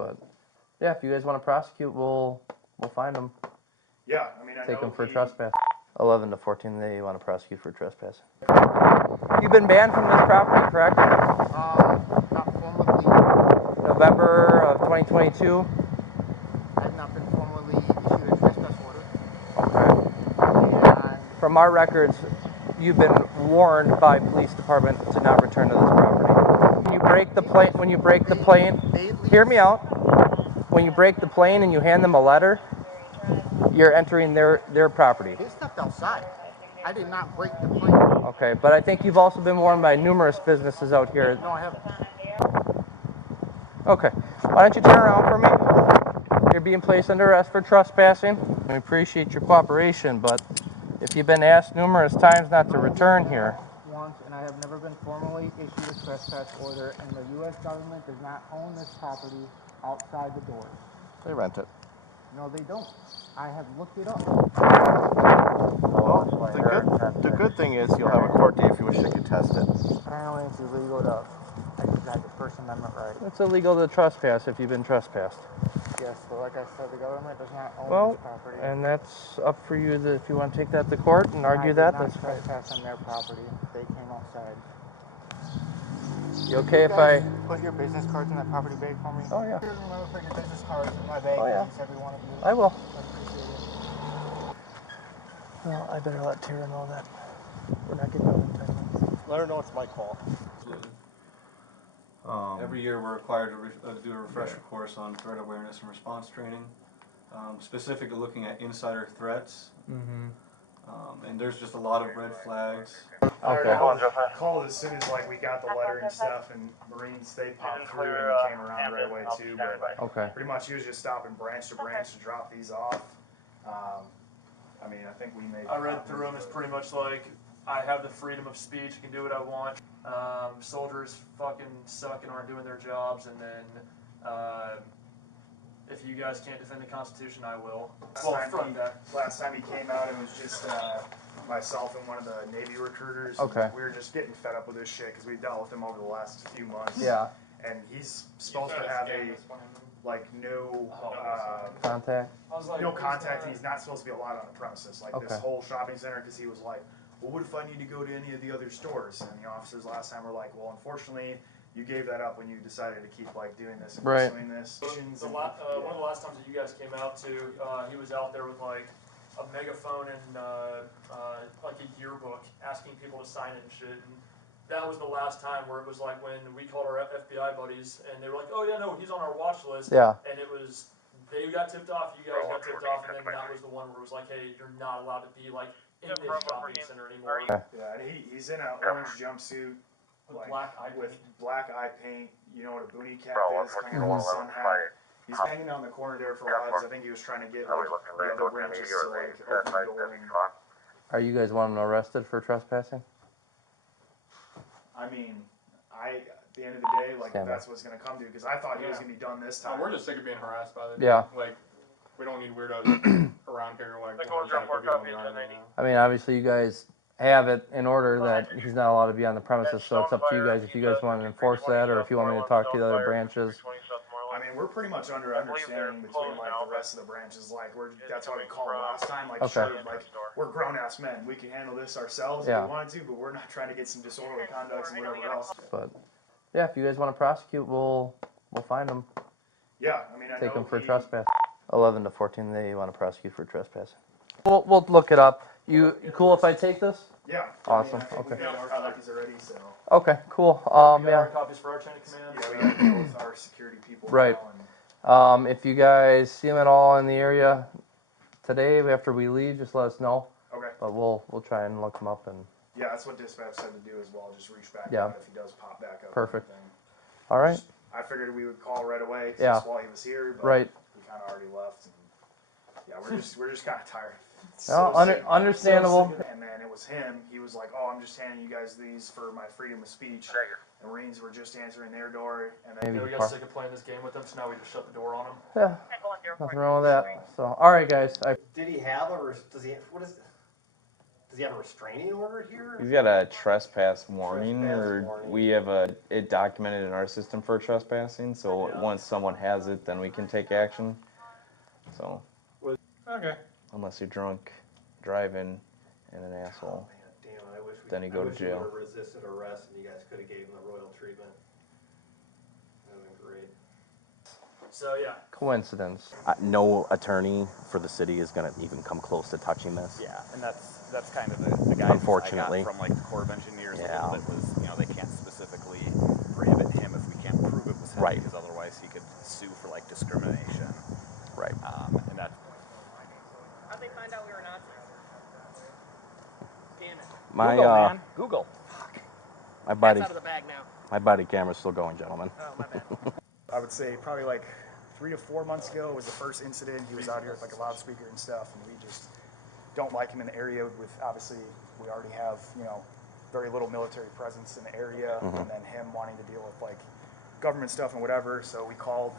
But yeah, if you guys want to prosecute, we'll find them. Yeah, I mean, Take them for trespass. 11 to 14, they want to prosecute for trespass. You've been banned from this property, correct? Not formally. November of 2022. I have not been formally issued a trespass order. Okay. And From our records, you've been warned by police department to not return to this property. When you break the plane, hear me out. When you break the plane and you hand them a letter, you're entering their property. they stepped outside. I did not break the plane. Okay, but I think you've also been warned by numerous businesses out here. No, I haven't. Okay, why don't you turn around for me? You're being placed under arrest for trespassing. We appreciate your cooperation, but if you've been asked numerous times not to return here. Once, and I have never been formally issued a trespass order, and the U.S. government does not own this property outside the doors. They rent it. No, they don't. I have looked it up. Well, the good thing is you'll have a court date if you wish to contest it. Apparently it's illegal to exercise the First Amendment right. It's illegal to trespass if you've been trespassed. Yes, but like I said, the government does not own Well, this property. and that's up for you if you want to take that to court and argue that. That's fine. I did not trespass on their property. They came outside. You okay if I put your business cards in that property bag for me? Oh, yeah. Remember putting your business cards in my bag. Oh, yeah. Every one of you. I will. I appreciate it. Well, I better let Tara know that we're not getting out in 10 minutes. Let her know it's my call. Every year we're required to do a refresher course on threat awareness and response training, specifically looking at insider threats. And there's just a lot of red flags. Okay. Called as soon as like we got the letter and stuff, and Marines they popped through and came around right away too. But Okay. pretty much he was just stopping branch to branch to drop these off. I mean, I think we made. I read through them. It's pretty much like I have the freedom of speech. I can do what I want. Soldiers fucking suck and aren't doing their jobs, and then if you guys can't defend the Constitution, I will. Last time he came out, it was just myself and one of the Navy recruiters. Okay. We were just getting fed up with this shit because we dealt with him over the last few months. Yeah. And he's supposed to have no Contact. no contact, and he's not supposed to be allowed on the premises. Like this Okay. whole shopping center, because he was like, well, what if I need to go to any of the other stores? And the officers last time were like, well, unfortunately, you gave that up when you decided to keep like doing this and Right. pursuing this. One of the last times that you guys came out to, he was out there with like a megaphone and like a yearbook asking people to sign it and shit. And that was the last time where it was like when we called our FBI buddies and they were like, oh yeah, no, he's on our watch list. Yeah. And it was, they got tipped off, you guys got tipped off, and then that was the one where it was like, hey, you're not allowed to be like in this shopping center anymore. Okay. Yeah, and he's in an orange jumpsuit. With black eye with paint. black eye paint. You know what a boonie cap is, kind of a sun hat. He's hanging on the corner there for a while because I think he was trying to get like, the other branches to like open the door. And, Are you guys wanting arrested for trespassing? I mean, at the end of the day, like that's what's gonna come to, because I thought he was gonna be done this time. We're just sick of being harassed by the Yeah. Like, we don't need weirdos around here. I mean, obviously you guys have it in order that he's not allowed to be on the premises, so it's up to you guys if you guys want to enforce that or if you want me to talk to the other branches. I mean, we're pretty much under understanding between like the rest of the branches. Like that's why we called last time. Like, Okay. sure, like we're grown ass men. We can handle this ourselves if we wanted to, but we're not trying to get some disorderly conduct and whatever else. But yeah, if you guys want to prosecute, we'll find them. Yeah, I mean, I Take know them for he- trespass. 11 to 14, they want to prosecute for trespass. We'll look it up. You cool if I take this? Yeah. Awesome, I mean, I think okay. we got our copies already, so. Okay, cool. We got Yeah. our copies for our chain of command. Yeah, we got to deal with our security people. Right. Now and, If you guys see them at all in the area today after we leave, just let us know. okay. But we'll try and look them up and. Yeah, that's what dispatch said to do as well. Just reach back Yeah. out if he does pop back up. Perfect. or anything. All right. I figured we would call right away. Yeah. Just while he was here, but Right. we kind of already left. And, yeah, we're just kind of tired. It's No, so sick. understandable. So sick. And then it was him. He was like, "Oh, I'm just handing you guys these for my freedom of speech." The Marines were just answering their door, and then Maybe. We got sick of playing this game with them, so now we just shut the door on them. Yeah. Nothing wrong with that. So, all right, guys. Did he have or does he? What is? Does he have a restraining order here? He's got a trespass warning, Trespass or warning. we have it documented in our system for trespassing. So once someone has it, then we can take action. So Okay. unless you're drunk, driving, and an asshole. Man, damn it, I wish we, Then you go to I wish jail. we would have resisted arrest and you guys could have gave him the royal treatment. That would have been great. So yeah, Coincidence. No attorney for the city is going to even come close to touching this. Yeah, and that's kind of the guidance Unfortunately. I got from like the Corps of Engineers. Yeah. A little bit was, you know, they can't specifically prohibit him if we can't prove it was him, Right. because otherwise he could sue for like discrimination. Right. And that. How'd they find out we were Nazis? Damn it. My Google, man. Google. my That's body out of the bag now. my body camera's still going, gentlemen. Oh, my bad. I would say probably like 3 to 4 months ago was the first incident. He was out here with like a loudspeaker and stuff, and we just don't like him in the area. With obviously we already have, you know, very little military presence in the area, and then him wanting to deal with like government stuff and whatever. So we called,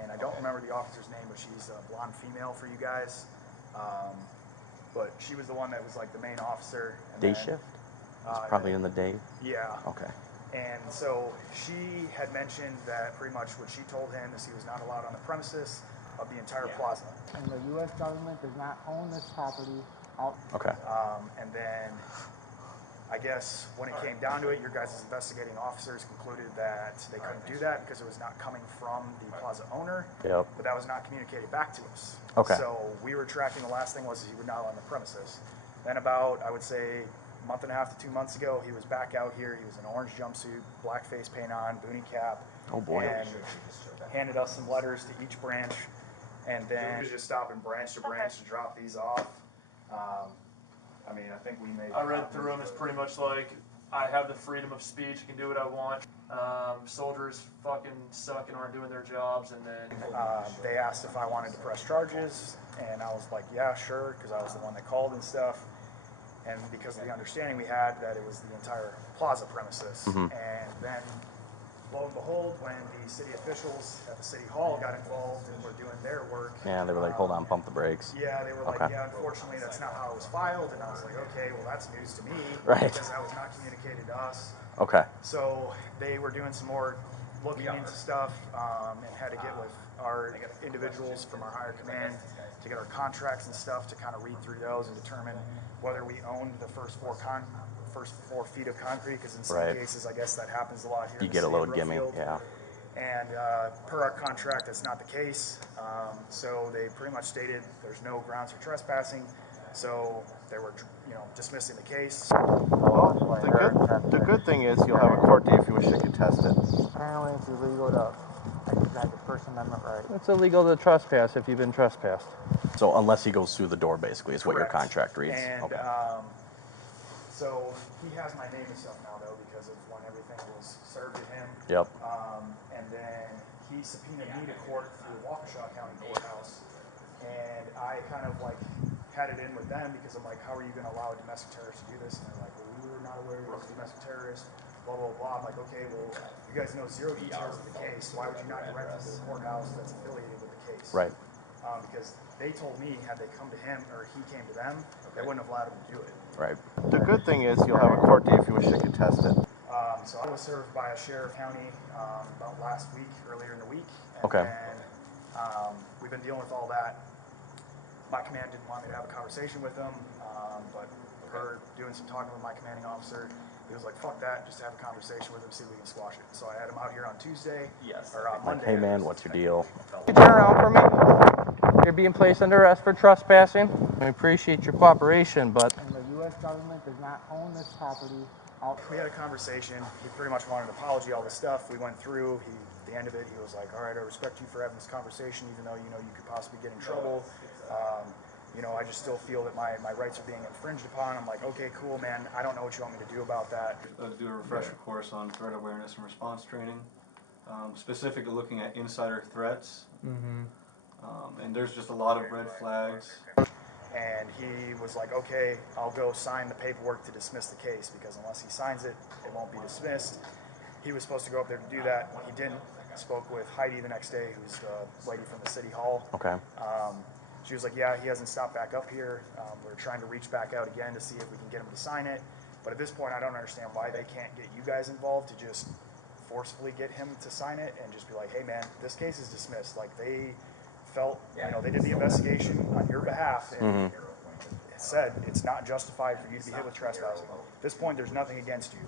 and I don't remember the officer's name, but she's a blonde female for you guys. But she was the one that was like the main officer. And Day then, shift? It's probably in the day. Yeah. Okay. And so she had mentioned that pretty much what she told him is he was not allowed on the premises of the entire plaza. And the U.S. government does not own this property out. Okay. And then I guess when it came down to it, your guys' investigating officers concluded that they couldn't do that because it was not coming from the plaza owner. Yep. But that was not communicated back to us. Okay. So we were tracking, the last thing was he was not on the premises. Then about, I would say, a month and a half to 2 months ago, he was back out here. He was in an orange jumpsuit, black face paint on, boonie cap. Oh, boy. And handed us some letters to each branch. And then he was just stopping branch to branch to drop these off. I mean, I think we made. I read through them. It's pretty much like I have the freedom of speech. I can do what I want. Soldiers fucking suck and aren't doing their jobs, and then They asked if I wanted to press charges, and I was like, yeah, sure, because I was the one that called and stuff. And because of the understanding we had that it was the entire plaza premises. And then, lo and behold, when the city officials at the city hall got involved and were doing their work. Yeah, they were like, hold on, pump the brakes. Yeah, they were like, Okay. yeah, unfortunately, that's not how it was filed. And I was like, okay, well, that's news to me. Right. Because that was not communicated to us. Okay. So they were doing some more looking into stuff, and had to get with our individuals from our higher command to get our contracts and stuff to kind of read through those and determine whether we owned the first 4 feet of concrete, because in some Right. cases, I guess that happens a lot here. You in the get a city of little gimme, Brookfield. yeah. And per our contract, that's not the case. So they pretty much stated there's no grounds for trespassing. So they were, you know, dismissing the case. Well, the good thing is you'll have a court date if you wish to contest it. Apparently it's illegal to exercise the First Amendment right. It's illegal to trespass if you've been trespassed. So unless he goes through the door, basically, is what your Correct. contract reads. And Okay. so he has my name and stuff now, though, because of when everything was served to him. Yep. And then he subpoenaed me to court through the Waukesha County Courthouse. And I kind of like had it in with them because I'm like, how are you going to allow a domestic terrorist to do this? And they're like, well, we were not aware he was a domestic terrorist, blah, blah, blah. I'm like, okay, well, you guys know zero details of the case. Why would you not direct him to the courthouse that's affiliated with the case? Right. Because they told me, had they come to him or he came to them, they wouldn't have allowed him to do it. Right. The good thing is you'll have a court date if you wish to contest it. So I was served by a sheriff county about last week, earlier in the week. And Okay. then we've been dealing with all that. My command didn't want me to have a conversation with them, but her doing some talking with my commanding officer, he was like, fuck that, just have a conversation with him, see if we can squash it. So I had him out here on Tuesday, or on Monday. Hey, man, what's your deal? Can you turn around for me? You're being placed under arrest for trespassing. We appreciate your cooperation, but And the U.S. government does not own this property out. We had a conversation. He pretty much wanted an apology, all this stuff. We went through. At the end of it, he was like, all right, I respect you for having this conversation, even though, you know, you could possibly get in trouble. You know, I just still feel that my rights are being infringed upon. I'm like, okay, cool, man. I don't know what you want me to do about that. Do a refresher course on threat awareness and response training, specifically looking at insider threats. And there's just a lot of red flags. And he was like, okay, I'll go sign the paperwork to dismiss the case, because unless he signs it, it won't be dismissed. He was supposed to go up there to do that. He didn't. I spoke with Heidi the next day, who's the lady from the city hall. Okay. She was like, yeah, he hasn't stopped back up here. We're trying to reach back out again to see if we can get him to sign it. But at this point, I don't understand why they can't get you guys involved to just forcefully get him to sign it and just be like, hey man, this case is dismissed. Like they felt, they did the investigation on your behalf and it said it's not justified for you to be hit with trespassing. At this point, there's nothing against you.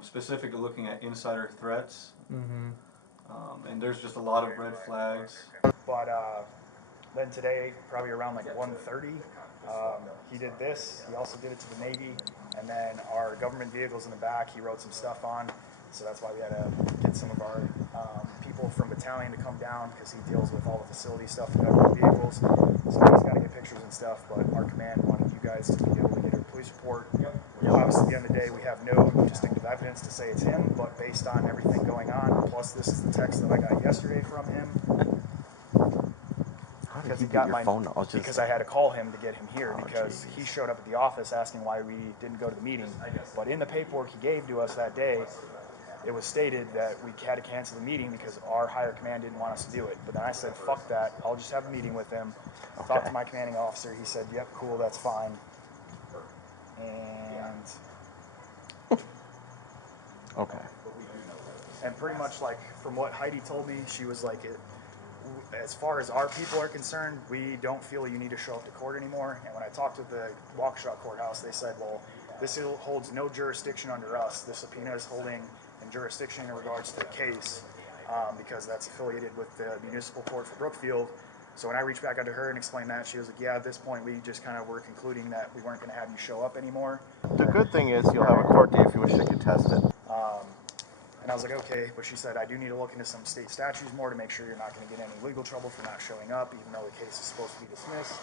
Specifically looking at insider threats, and there's just a lot of red flags. But then today, probably around like 1:30, he did this. He also did it to the Navy, and then our government vehicles in the back, he wrote some stuff on. So that's why we had to get some of our people from battalion to come down because he deals with all the facility stuff with government vehicles. So he's got to get pictures and stuff. But our command wanted you guys to be able to get a police report. Obviously, at the end of the day, we have no distinctive evidence to say it's him, but based on everything going on, plus this is the text that I got yesterday from him. Because he got my phone. Because I had to call him to get him here because he showed up at the office asking why we didn't go to the meeting. But in the paperwork he gave to us that day, it was stated that we had to cancel the meeting because our higher command didn't want us to do it. But then I said, fuck that. I'll just have a meeting with him. Talked to my commanding officer. He said, yep, cool, that's fine. And and pretty much like from what Heidi told me, she was like, as far as our people are concerned, we don't feel you need to show up to court anymore. And when I talked to the Waukesha courthouse, they said, well, this holds no jurisdiction under us. The subpoena is holding in jurisdiction in regards to the case because that's affiliated with the municipal court for Brookfield. So when I reached back out to her and explained that, she was like, yeah, at this point we just kind of were concluding that we weren't going to have you show up anymore. The good thing is you'll have a court date if you wish to contest it. And I was like, okay, but she said, I do need to look into some state statutes more to make sure you're not going to get any legal trouble for not showing up, even though the case is supposed to be dismissed.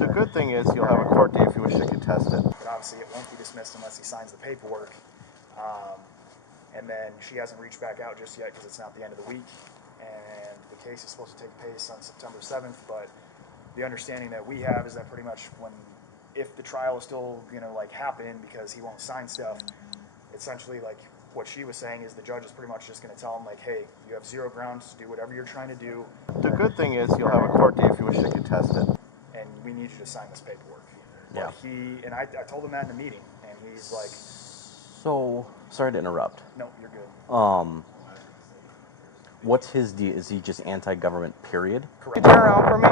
The good thing is you'll have a court date if you wish to contest it. But obviously it won't be dismissed unless he signs the paperwork. And then she hasn't reached back out just yet because it's not the end of the week. And the case is supposed to take place on September 7th. But the understanding that we have is that pretty much if the trial is still going to like happen because he won't sign stuff, essentially like what she was saying is the judge is pretty much just going to tell him like, hey, you have zero grounds to do whatever you're trying to do. The good thing is you'll have a court date if you wish to contest it. And we need you to sign this paperwork. Yeah. But I told him that in the meeting, and he's like, So, sorry to interrupt. no, you're good. What's his deal? Is he just anti-government, period? Correct. Turn around for me.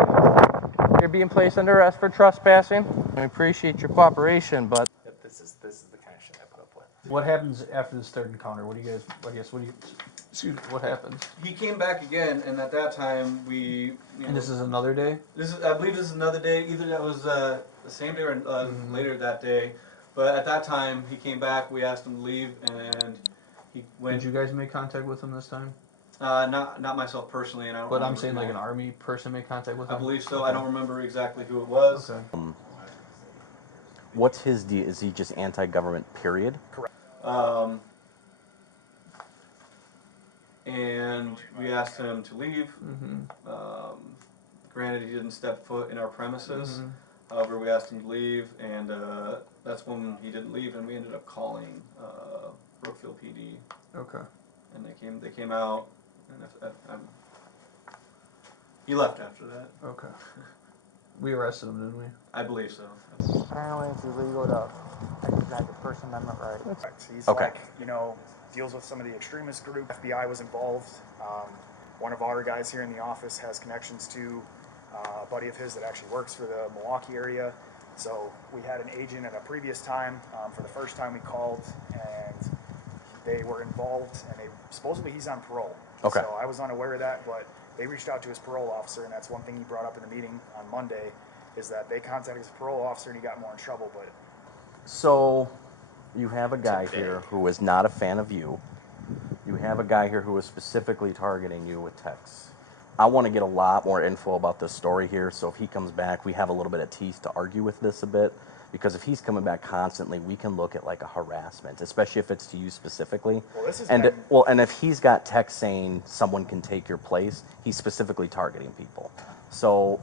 You're being placed under arrest for trespassing. I appreciate your cooperation, but This is the kind of shit I put up with. What happens after this third encounter? What happens? He came back again, and at that time we. And this is another day? I believe this is another day. Either that was the same day or later that day. But at that time, he came back. We asked him to leave, and he went. Did you guys make contact with him this time? Not myself personally, and I don't. But I'm saying like an army person made contact with him. I believe so. I don't remember exactly who it was. Okay. What's his deal? Is he just anti-government, period? Correct. And we asked him to leave. Granted, he didn't step foot in our premises. However, we asked him to leave, and that's when he didn't leave, and we ended up calling Brookfield PD. Okay. And they came out, and he left after that. Okay. We arrested him, didn't we? I believe so. Apparently it's illegal to exercise the First Amendment right. He's Okay. like, deals with some of the extremist group. FBI was involved. One of our guys here in the office has connections to a buddy of his that actually works for the Milwaukee area. So we had an agent at a previous time. For the first time we called, and they were involved, and supposedly he's on parole. Okay. So I was unaware of that, but they reached out to his parole officer, and that's one thing he brought up in the meeting on Monday, is that they contacted his parole officer and he got more in trouble. But So, you have a guy here who is not a fan of you. You have a guy here who is specifically targeting you with texts. I want to get a lot more info about this story here, so if he comes back, we have a little bit of teeth to argue with this a bit. Because if he's coming back constantly, we can look at like a harassment, especially if it's to you specifically. Well, this is and if he's got text saying someone can take your place, he's specifically targeting people. So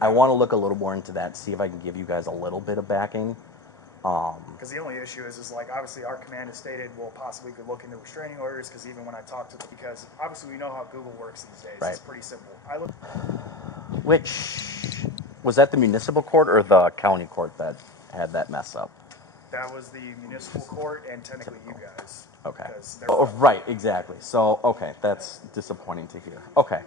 I want to look a little more into that, see if I can give you guys a little bit of backing. Because the only issue is like, obviously our command has stated we'll possibly could look into restraining orders, because even when I talk to them, because obviously we know how Google works these days. Right. It's pretty simple. Which, was that the municipal court or the county court that had that mess up? That was the municipal court and technically you guys. Okay. Because they're Oh, right, exactly. So, okay, that's disappointing to hear. Okay.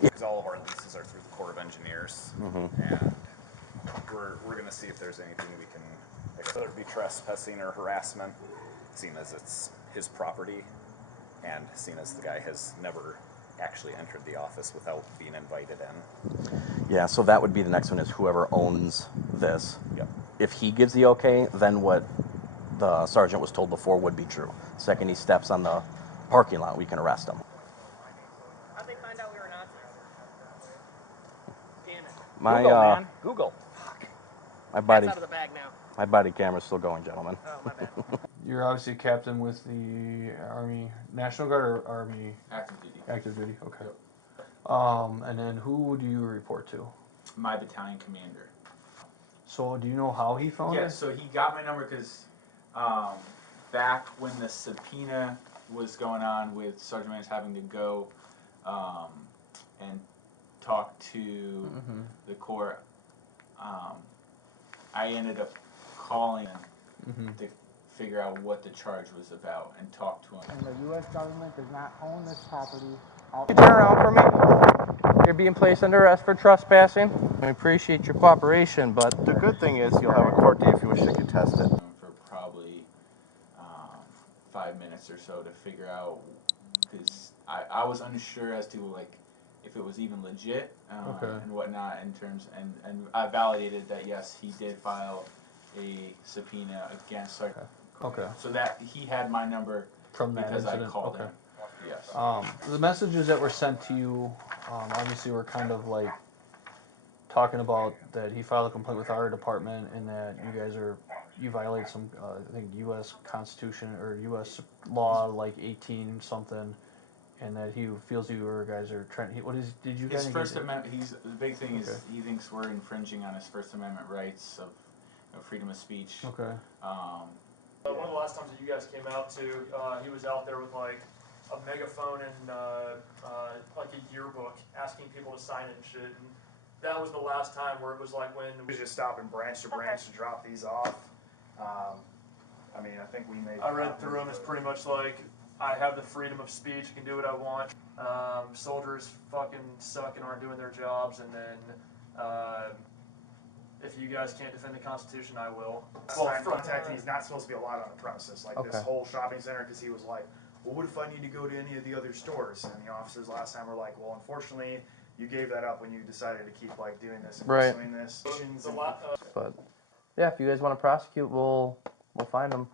Because all of our leases are through the Corps of Engineers, and we're going to see if there's anything we can, whether it be trespassing or harassment, seeing as it's his property, and seeing as the guy has never actually entered the office without being invited in. Yeah, so that would be the next one is whoever owns this. Yep. If he gives the okay, then what the sergeant was told before would be true. Second he steps on the parking lot, we can arrest him. How'd they find out we were Nazis? Damn it. My, Google, man. Google. my body, That's out of the bag now. my body camera's still going, gentlemen. Oh, my bad. You're obviously a captain with the Army National Guard or Army Active duty. Active Duty. Okay. And then who do you report to? My battalion commander. So do you know how he found Yeah, it? so he got my number because back when the subpoena was going on with Sergeant Mann's having to go and talk to the court, I ended up calling to figure out what the charge was about and talk to him. And the U.S. government does not own this property. You turn around for me. You're being placed under arrest for trespassing. I appreciate your cooperation, but The good thing is you'll have a court date if you wish to contest it. For probably 5 minutes or so to figure out, because I was unsure as to like if it was even legit and whatnot in terms, and I validated that yes, he did file a subpoena against Sergeant. Okay. So that he had my number From that because incident. I called Okay. him. Yes. The messages that were sent to you, obviously were kind of like talking about that he filed a complaint with our department and that you violated some, I think U.S. Constitution or U.S. law like 18 something, and that he feels you guys are trying. Did you guys? His First Amendment. The big thing is he thinks we're infringing on his First Amendment rights of freedom of speech. Okay. One of the last times that you guys came out to, he was out there with like a megaphone and like a yearbook asking people to sign it and shit. And that was the last time where it was like when We just stopping branch to branch to drop these off. I mean, I think we made. I read through them, it's pretty much like, I have the freedom of speech, I can do what I want. Soldiers fucking suck and aren't doing their jobs, and then if you guys can't defend the Constitution, I will. Well, contacting, he's not supposed to be allowed on the premises, like this whole shopping center, because he was like, well, what if I need to go to any of the other stores? And the officers last time were like, well, unfortunately, you gave that up when you decided to keep like doing this and pursuing this. but yeah, if you guys want to prosecute, we'll find them.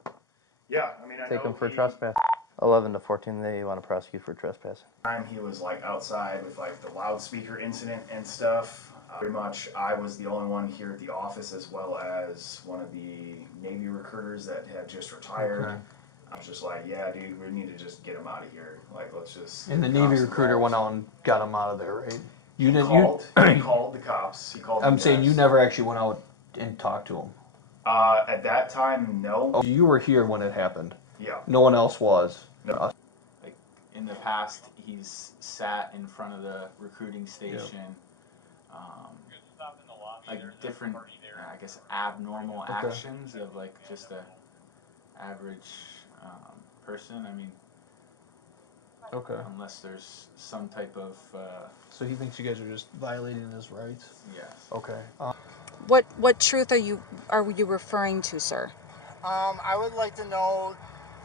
Yeah, I mean, I Take know them for he- trespass. 11 to 14, they want to prosecute for trespass. Time he was like outside with like the loudspeaker incident and stuff. Pretty much, I was the only one here at the office, as well as one of the Navy recruiters that had just retired. I was just like, yeah, dude, we need to just get him out of here. Like, let's just. And the Navy recruiter went out and got him out of there, right? You didn't. He called the cops. He called. I'm the saying guys. you never actually went out and talked to him. At that time, no. Oh, you were here when it happened. Yeah. No one else was. No. Like in the past, he's sat in front of the recruiting station. Like different, I guess, abnormal actions of like just a average person. I mean, unless there's some type of. So he thinks you guys are just violating his rights. Yes. Okay. What truth are you referring to, sir? I would like to know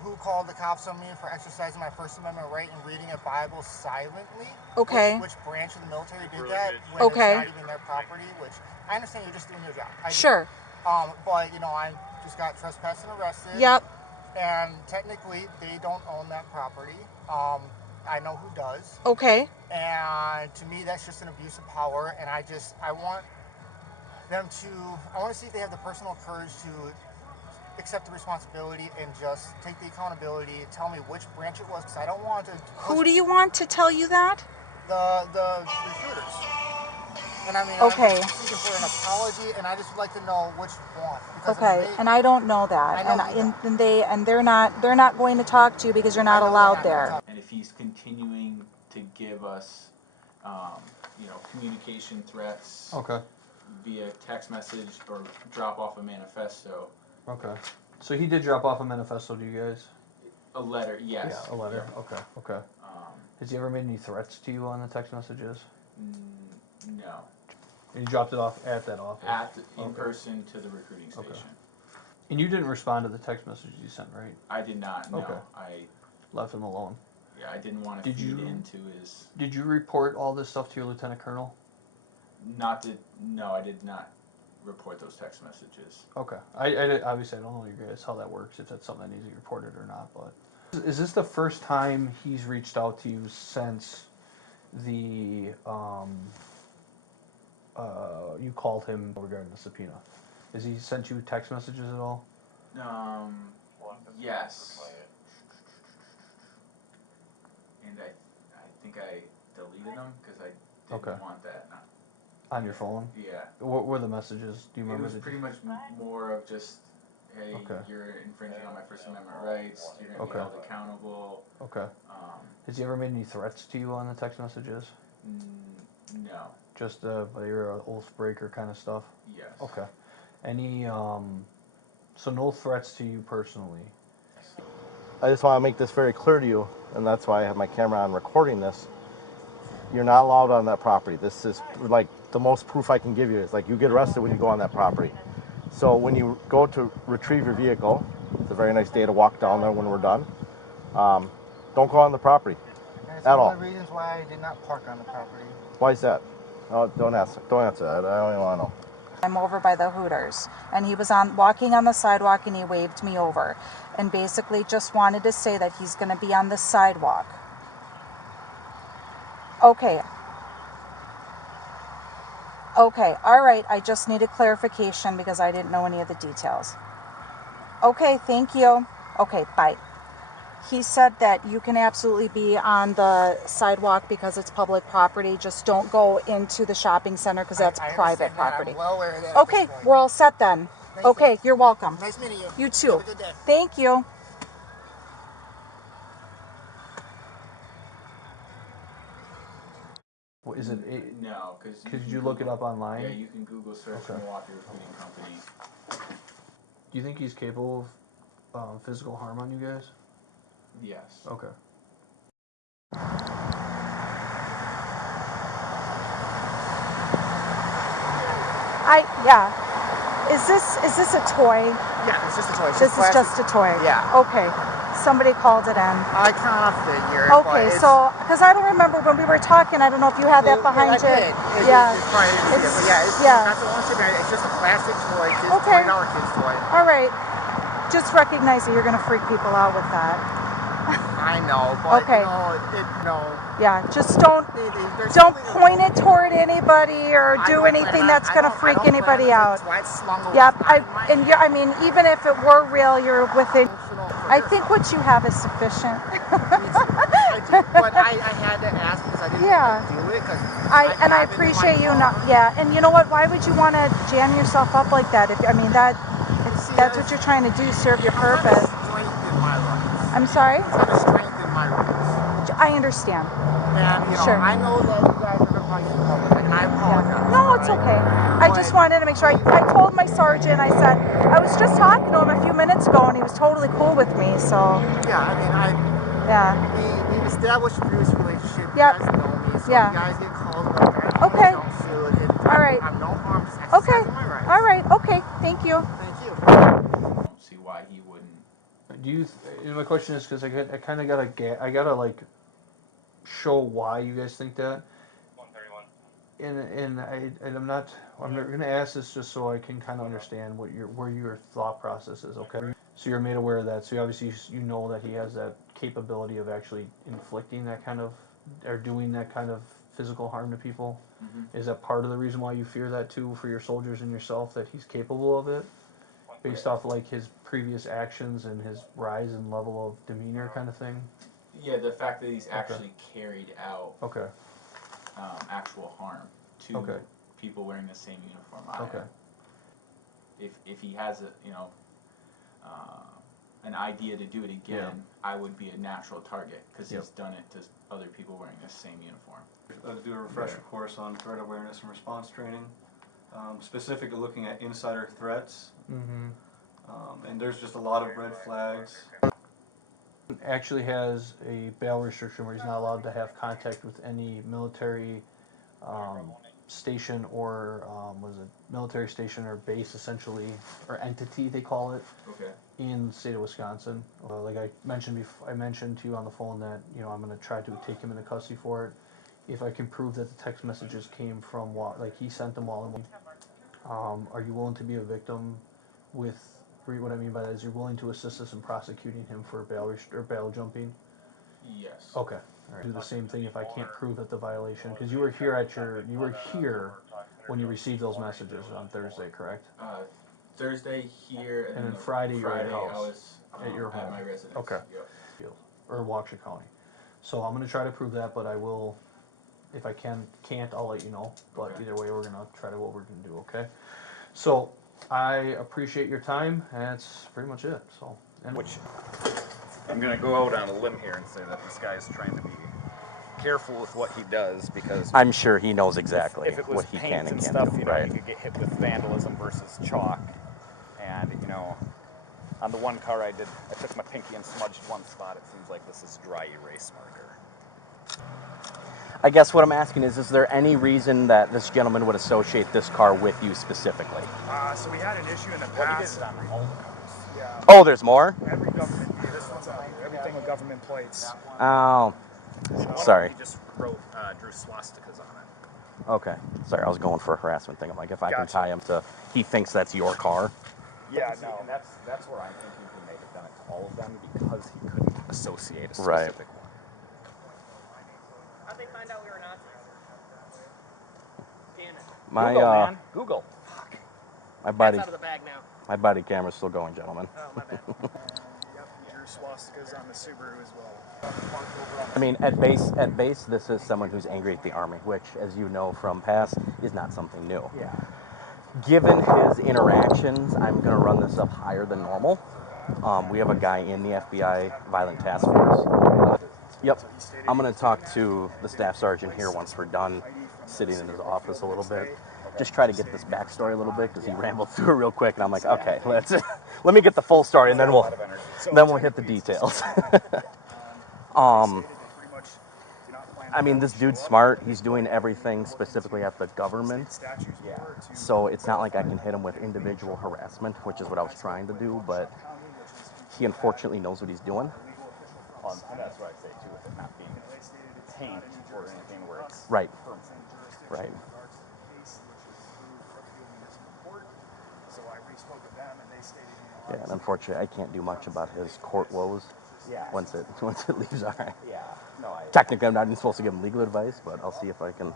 who called the cops on me for exercising my First Amendment right and reading a Bible silently. Okay. Which branch of the military did that? When it's not even their property, which I understand you're just doing your job. Sure. But, you know, I just got trespassed and arrested. Yep. And technically, they don't own that property. I know who does. Okay. And to me, that's just an abuse of power. And I want them to, I want to see if they have the personal courage to accept the responsibility and just take the accountability, tell me which branch it was, because I don't want to... Who do you want to tell you that? The recruiters. And I mean, okay. I'm just seeking for an apology, and I just would like to know which one. Because okay, and I don't know that, and they're not going to talk to you because you're not allowed there. And if he's continuing to give us communication threats. Okay. Via text message or drop off a manifesto. Okay. So he did drop off a manifesto to you guys? A letter, yes. Yeah, a letter. Yeah. Okay. Okay. Has he ever made any threats to you on the text messages? No. And you dropped it off at that office? In person to the recruiting station. Okay. And you didn't respond to the text messages you sent, right? I did not, no. Okay. I left him alone. Yeah, I didn't want to feed into his... Did you report all this stuff to your lieutenant colonel? No, I did not report those text messages. Okay. I obviously I don't know you guys how that works, if that's something that needs to be reported or not, but... Is this the first time he's reached out to you since the, you called him regarding the subpoena? Has he sent you text messages at all? Yes. And I think I deleted them because I didn't want that. On your phone? Yeah. What were the messages? Do you remember? It was pretty much more of just, hey, you're infringing on my First Amendment rights. You're going to be held accountable. Okay. Has he ever made any threats to you on the text messages? No. Just you're an oath breaker kind of stuff? Yes. Okay. Any, so no threats to you personally? I just want to make this very clear to you, and that's why I have my camera on recording this. You're not allowed on that property. This is like the most proof I can give you. Is like you get arrested when you go on that property. So when you go to retrieve your vehicle, it's a very nice day to walk down there when we're done. Don't go on the property That's at all. one of the reasons why I did not park on the property. Why is that? Oh, don't answer that. I don't even want to know. I'm over by the Hooters, and he was walking on the sidewalk, and he waved me over, and basically just wanted to say that he's going to be on the sidewalk. Okay. Okay, all right, I just needed clarification because I didn't know any of the details. Okay, thank you. Okay, bye. He said that you can absolutely be on the sidewalk because it's public property. Just don't go into the shopping center because that's private property. I'm well aware of that. Okay, we're all set then. Okay, you're welcome. Nice meeting you. You too. Have a good day. Thank you. What, is it? No, because... Did you look it up online? Yeah, you can Google search Milwaukee Recruiting Company. Do you think he's capable of physical harm on you guys? Yes. Okay. Yeah. Is this a toy? Yeah, it's just a toy. This is just a toy. Yeah. Okay. Somebody called it in. I kind of figured. Okay, so because I don't remember when we were talking. I don't know if you had that behind you. Yeah. Not the ownership. It's just a plastic toy. Okay. $20 kid's toy. All right. Just recognize that you're going to freak people out with that. I know, but okay. Yeah, just don't point it toward anybody or do anything that's going to freak anybody out. Yep. I mean, even if it were real, you're within. I think what you have is sufficient. But I had to ask because I didn't want to do it. I appreciate you not. Yeah, and you know what? Why would you want to jam yourself up like that? That's what you're trying to do. Serve your purpose. I'm sorry? I understand. And, sure. I know that you guys are going to probably get public, and I apologize. No, it's okay. I just wanted to make sure. I told my sergeant, I said, I was just talking to him a few minutes ago, and he was totally cool with me, so. Yeah, I mean, we've established a previous relationship. You guys know me, so you guys get calls about that. Okay. All right. I'm no harm, just exercising my rights. All right. Okay. Thank you. Thank you. I don't see why he wouldn't. My question is because I kind of gotta like show why you guys think that. 131. And I'm not gonna ask this just so I can kind of understand where your thought process is. Okay. So you're made aware of that. So obviously you know that he has that capability of actually inflicting that kind of or doing that kind of physical harm to people. Mm-hmm. Is that part of the reason why you fear that too for your soldiers and yourself, that he's capable of it? Based off like his previous actions and his rise in level of demeanor kind of thing? Yeah, the fact that he's actually carried out actual harm to people wearing the same uniform. If he has a an idea to do it again, I would be a natural target because he's done it to other people wearing the same uniform. Do a refresher course on threat awareness and response training, specifically looking at insider threats. And there's just a lot of red flags. Actually has a bail restriction where he's not allowed to have contact with any military station or was it military station or base essentially, or entity they call it, Okay. in the state of Wisconsin. Like I mentioned before, I mentioned to you on the phone that I'm going to try to take him into custody for it if I can prove that the text messages came from like he sent them while in. Are you willing to be a victim with? What I mean by that is you're willing to assist us in prosecuting him for bail jumping? Yes. Okay. All right. Do the same thing if I can't prove that the violation, because you were here when you received those messages on Thursday, correct? Thursday here, And then Friday you're at Friday your I house. was At your home. at my residence. Okay. Yep. Or Waukesha County. So I'm gonna try to prove that, but I will, if I can't, I'll let you know. But Okay. either way, we're gonna try to what we're gonna do. Okay. So I appreciate your time, and that's pretty much it. So. Which I'm going to go out on a limb here and say that this guy's trying to be careful with what he does because I'm sure he knows exactly if it was what he paint can and and can't stuff, do. you know, Right. you could get hit with vandalism versus chalk. And on the one car I took my pinky and smudged one spot. It seems like this is dry erase marker. I guess what I'm asking is there any reason that this gentleman would associate this car with you specifically? So we had an issue in the Well, he did past. it on all the cars. Yeah. Oh, there's more? Every government, this one's on here. Everything with government plates. Oh, One sorry. of them he just drew swastikas on it. Okay. Sorry, I was going for a harassment thing. I'm like, if I can Gotcha. tie him to, he thinks that's your car. Yeah, See, no. and that's where I'm thinking he may have done it to all of them because he couldn't associate a Right. specific one. How'd they find out we were Nazis? Damn it. My Google, man. Google. my body That's out of the bag now. my body camera's still going, gentlemen. Oh, my bad. Yep, he drew swastikas on the Subaru as well. I mean, at base, this is someone who's angry at the Army, which, as you know from past, is not something new. Yeah. Given his interactions, I'm going to run this up higher than normal. We have a guy in the FBI Violent Task Force. Yep. I'm going to talk to the staff sergeant here once we're done sitting in his office a little bit. Just try to get this backstory a little bit because he rambled through it real quick, and I'm like, okay, let me get the full story, and then we'll hit the details. I mean, this dude's smart. He's doing everything specifically at the government. Yeah. So it's not like I can hit him with individual harassment, which is what I was trying to do, but he unfortunately knows what he's doing. And that's what I say too, with it not being paint or anything where it's Right. permanent. Right. So I re-spoke with them and they stated, Yeah, and unfortunately, I can't do much about his court woes. Yeah. Once it leaves, all right. Yeah. No, Technically, I'm not even supposed to give him legal advice, but I'll see if I can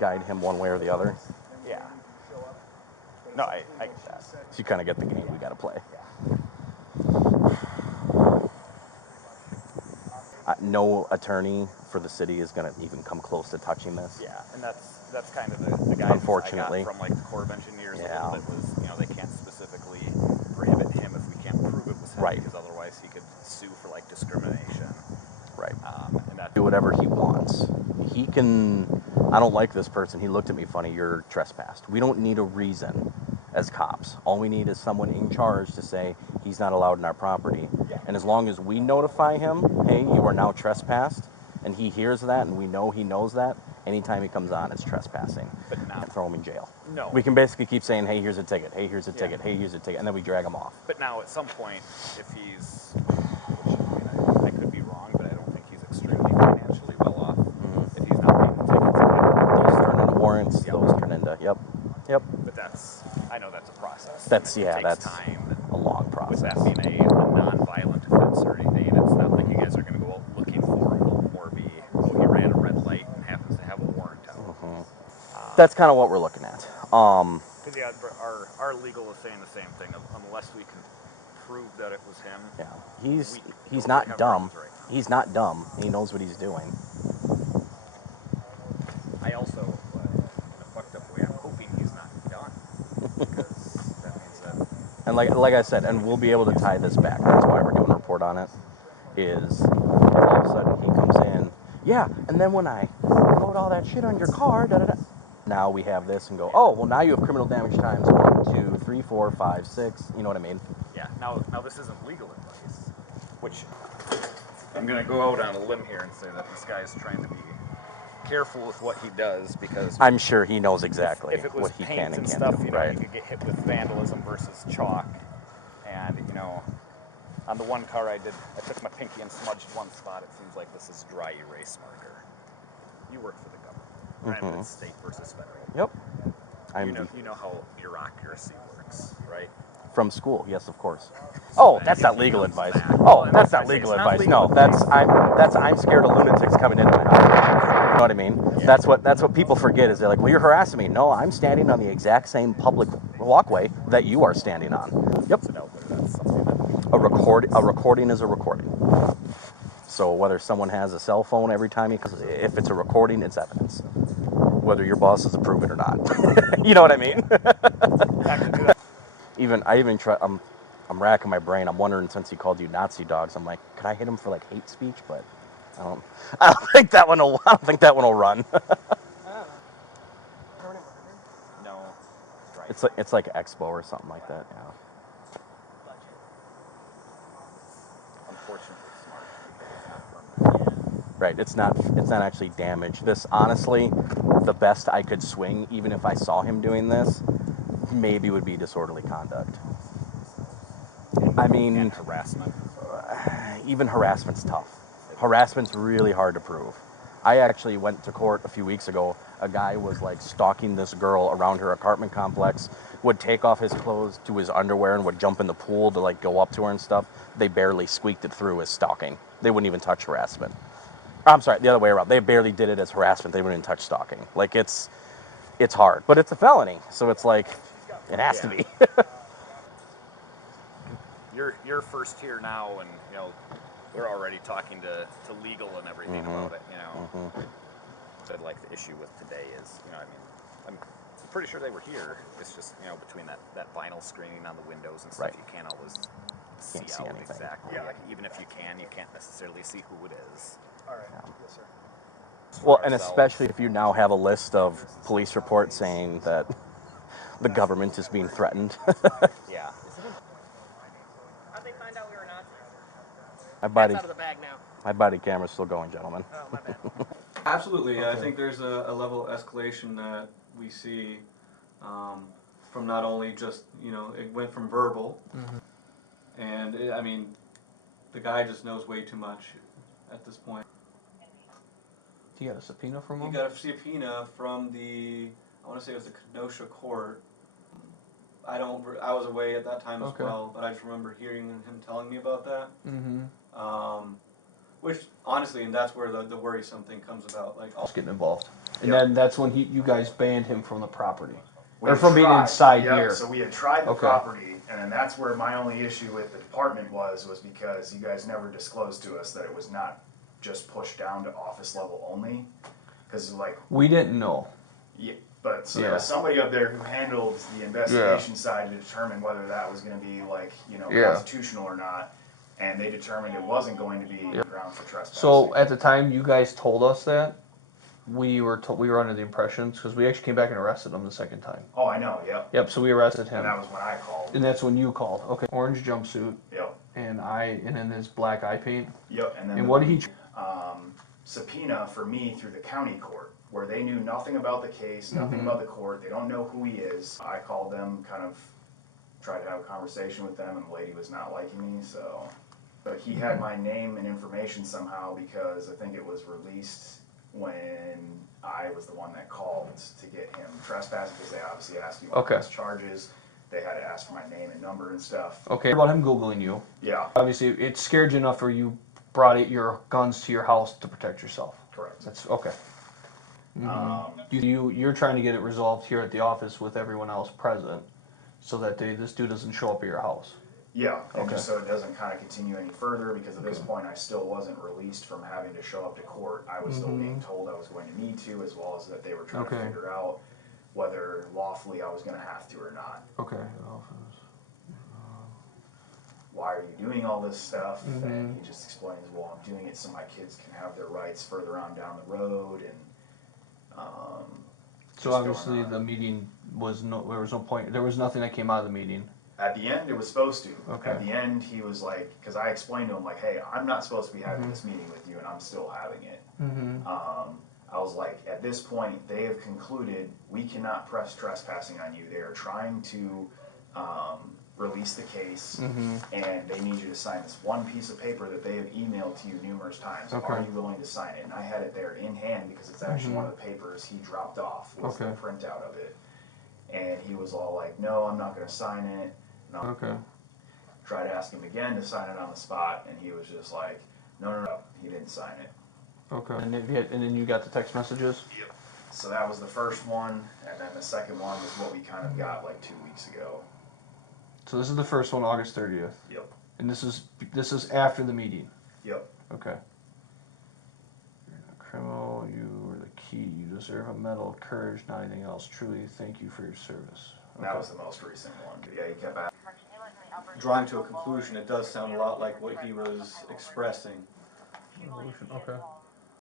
guide him one way or the other. Yeah. No, I get that. So you kind of get the game we got to play. No attorney for the city is going to even come close to touching this. Yeah, and that's kind of the guidance Unfortunately. I got from like the Corps of Engineers Yeah. a little bit was, they can't specifically prohibit him if we can't prove it was him, Right. because otherwise he could sue for like discrimination. Right. And that Do whatever he wants. He can. I don't like this person. He looked at me funny. You're trespassed. We don't need a reason as cops. All we need is someone in charge to say he's not allowed in our property. Yeah. And as long as we notify him, hey, you are now trespassed, and he hears that, and we know he knows that, anytime he comes on, it's trespassing. But now, And throw him in jail. No. We can basically keep saying, hey, here's a ticket. Hey, here's a Yeah. ticket. Hey, here's a ticket, and then we drag him off. But now at some point, if he's, which, I could be wrong, but I don't think he's extremely financially well off. Mm-hmm. If he's not paying the tickets, Those turn into warrants. Yep. Those turn into yep. but I know that's a process. That's and it takes that's time. a long With process. that being a non-violent offense or anything, it's not like you guys are going to go out looking for him. It'll more be, he ran a red light and happens to have a warrant out. That's kind of what we're looking at. Because yeah, our legal is saying the same thing. Unless we can prove that it was him. Yeah, he's don't not have dumb. grounds right now. He's not dumb. He knows what he's doing. I also, in a fucked up way, I'm hoping he's not done. Because that means that And like I said, and we'll be able to tie this back. That's why we're doing a report on it. Is if all of a sudden he comes in, yeah, and then when I wrote all that shit on your car, da da da. Now we have this and go, oh, well, now you have criminal damage times 1, 2, 3, 4, 5, 6. You know what I mean? Yeah. Now this isn't legal advice, which I'm gonna go out on a limb here and say that this guy is trying to be careful with what he does because I'm sure he knows exactly if it was what he paint can and and can't stuff, do. you know, Right. you could get hit with vandalism versus chalk. And you know, on the one car I took my pinky and smudged one spot. It seems like this is dry erase marker. You work for the government. Granted, it's state versus federal. Yep. You know how bureaucracy works, right? From school, yes, of course. So Oh, then that's it not legal advice. back. Oh, Well, that's I not say legal it's not advice. legal No, advice. I'm scared of lunatics coming into my house. You know what I mean? Yeah. That's what people forget is they're like, well, you're harassing me. No, I'm standing on the exact same public walkway that you are standing on. Yep. That's something that A recording is a recording. So whether someone has a cell phone every time if it's a recording, it's evidence. Whether your boss has approved it or not. You know what I mean? I even try. I'm racking my brain. I'm wondering, since he called you Nazi dogs, I'm like, could I hit him for like hate speech? But I don't think that one will run. No. It's like Expo or something like that. Yeah. Unfortunately smart. Right. It's not actually damage. This, honestly, the best I could swing, even if I saw him doing this, maybe would be disorderly conduct. I mean, And harassment. Even harassment's tough. Harassment's really hard to prove. I actually went to court a few weeks ago. A guy was like stalking this girl around her apartment complex, would take off his clothes to his underwear and would jump in the pool to like go up to her and stuff. They barely squeaked it through as stalking. They wouldn't even touch harassment. I'm sorry, the other way around. They barely did it as harassment. They wouldn't even touch stalking. Like it's hard, but it's a felony, so it's like it has to be. You're first here now, and you know we're already talking to legal and everything about it. You know, but like the issue with today is, you know, I mean, I'm pretty sure they were here. It's just, you know, between that vinyl screening on the windows and stuff, Right. you can't always see see out anything. exactly. Yeah. Like, even if you can't necessarily see who it is. All right. Yes, sir. Well, and especially if you now have a list of police reports saying that the government is being threatened. Yeah. How'd they find out we were Nazis? My body, That's out of the bag now. my body camera's still going, gentlemen. Oh, my bad. Absolutely, I think there's a level of escalation that we see from not only just, you know, it went from verbal, and I mean, the guy just knows way too much at this point. You got a subpoena from He him? got a subpoena from I want to say it was the Kenosha court. I was away at that time as well, but I just remember hearing him telling me about that. Which, honestly, and that's where the worrisome thing comes about. Like, Just getting involved. And Yep. then that's when you guys banned him from the property. We Or had from being tried- inside yep, here. So we had tried the Okay. property, and then that's where my only issue with the department was because you guys never disclosed to us that it was not just pushed down to office level only. Because like, We didn't know. yeah, but so there Yeah. was somebody up there who handled the investigation side to determine whether that was going to be like, you know, constitutional or not, and they determined it wasn't going to be ground for trespassing. So at the time you guys told us that, we were under the impression, because we actually came back and arrested him the second time. Oh, I know. Yep. Yep. So we arrested him. And that was when I called. And that's when you called. Okay. Orange jumpsuit. Yep. And then his black eye paint. Yep. And then. And what did he? Subpoena for me through the county court, where they knew nothing about the case, nothing about the court. They don't know who he is. I called them, kind of tried to have a conversation with them, and the lady was not liking me. So, but he had my name and information somehow because I think it was released when I was the one that called to get him trespassing, because they obviously asked you what his charges. They had to ask for my name and number and stuff. Okay. About him Googling you. Yeah. Obviously, it scared you enough where you brought your guns to your house to protect yourself. Correct. That's okay. You're trying to get it resolved here at the office with everyone else present, so that this dude doesn't show up at your house. Yeah, and just so it doesn't kind of continue any further, because at this point I still wasn't released from having to show up to court. I was still being told I was going to need to, as well as that they were trying to figure out whether lawfully I was going to have to or not. Okay. why are you doing all this stuff? And he just explains, well, I'm doing it so my kids can have their rights further on down the road. And so obviously the meeting was there was no point, there was nothing that came out of the meeting. at the end, it was supposed to. Okay. At the end, he was like, because I explained to him, like, hey, I'm not supposed to be having this meeting with you, and I'm still having it. I was like, at this point, they have concluded we cannot press trespassing on you. They are trying to release the case, and they need you to sign this one piece of paper that they have emailed to you numerous times. Are you willing to sign it? And I had it there in hand because it's actually one of the papers he dropped off, was the printout of it. And he was all like, no, I'm not going to sign it. And I tried to ask him again to sign it on the spot, and he was just like, no, he didn't sign it. Okay. And then you got the text messages? Yep. So that was the first one, and then the second one was what we kind of got like 2 weeks ago. So this is the first one, August 30th. Yep. And this is after the meeting. Yep. Okay. You're a criminal. You were the key. You deserve a medal of courage, not anything else. Truly, thank you for your service. Okay. That was the most recent one. Yeah, he kept asking. Drawing to a conclusion, it does sound a lot like what he was expressing. Okay.